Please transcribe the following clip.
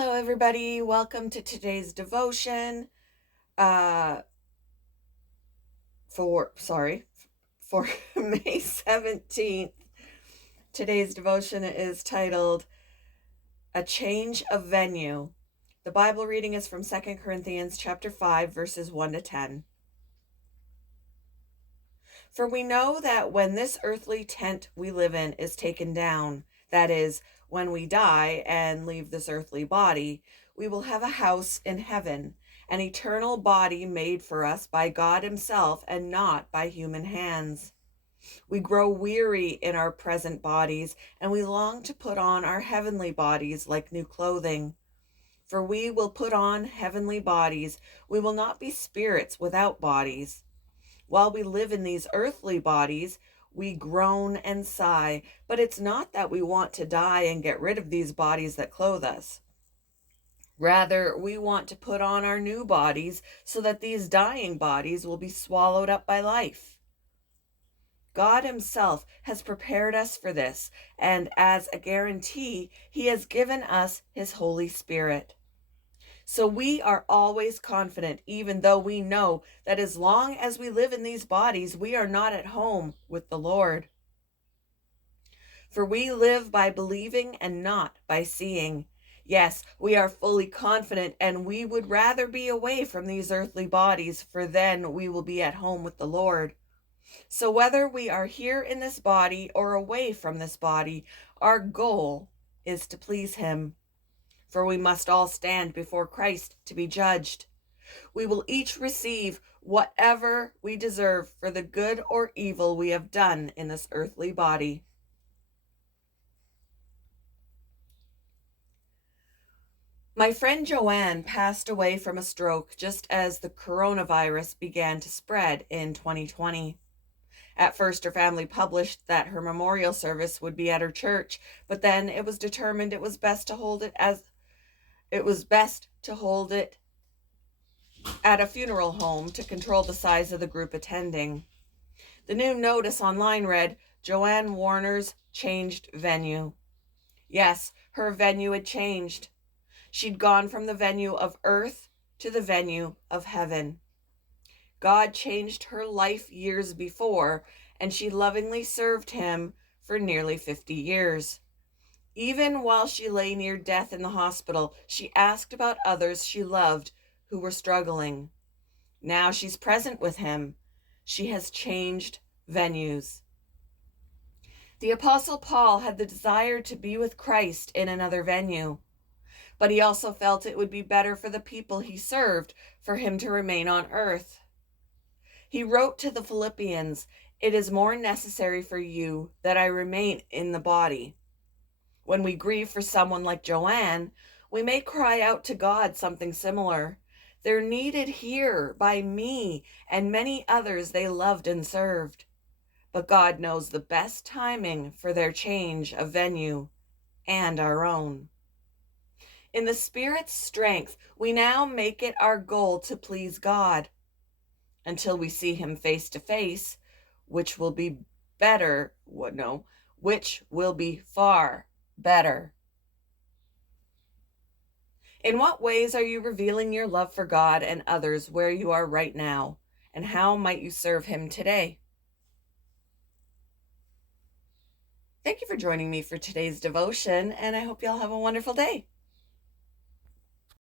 Hello, everybody. Welcome to today's devotion. Uh, for May 17th. Today's devotion is titled A Change of Venue. The Bible reading is from 2 Corinthians chapter 5, verses 1 to 10. For we know that when this earthly tent we live in is taken down, that is, when we die and leave this earthly body, we will have a house in heaven, an eternal body made for us by God Himself and not by human hands. We grow weary in our present bodies, and we long to put on our heavenly bodies like new clothing. For we will put on heavenly bodies, we will not be spirits without bodies. While we live in these earthly bodies, we groan and sigh, but it's not that we want to die and get rid of these bodies that clothe us. Rather, we want to put on our new bodies so that these dying bodies will be swallowed up by life. God Himself has prepared us for this, and as a guarantee, He has given us His Holy Spirit. So we are always confident, even though we know that as long as we live in these bodies, we are not at home with the Lord. For we live by believing and not by seeing. Yes, we are fully confident, and we would rather be away from these earthly bodies, for then we will be at home with the Lord. So whether we are here in this body or away from this body, our goal is to please Him. For we must all stand before Christ to be judged. We will each receive whatever we deserve for the good or evil we have done in this earthly body. My friend Joanne passed away from a stroke just as the coronavirus began to spread in 2020. At first, her family published that her memorial service would be at her church, but then it was determined it was best to hold it at a funeral home to control the size of the group attending. The new notice online read, Joanne Warner's changed venue. Yes, her venue had changed. She'd gone from the venue of earth to the venue of heaven. God changed her life years before, and she lovingly served Him for nearly 50 years. Even while she lay near death in the hospital, she asked about others she loved who were struggling. Now she's present with Him. She has changed venues. The Apostle Paul had the desire to be with Christ in another venue, but he also felt it would be better for the people he served for him to remain on earth. He wrote to the Philippians, "It is more necessary for you that I remain in the body." When we grieve for someone like Joanne, we may cry out to God something similar. They're needed here by me and many others they loved and served. But God knows the best timing for their change of venue and our own. In the Spirit's strength, we now make it our goal to please God until we see Him face to face, which will be far better. In what ways are you revealing your love for God and others where you are right now? And how might you serve Him today? Thank you for joining me for today's devotion, and I hope you all have a wonderful day.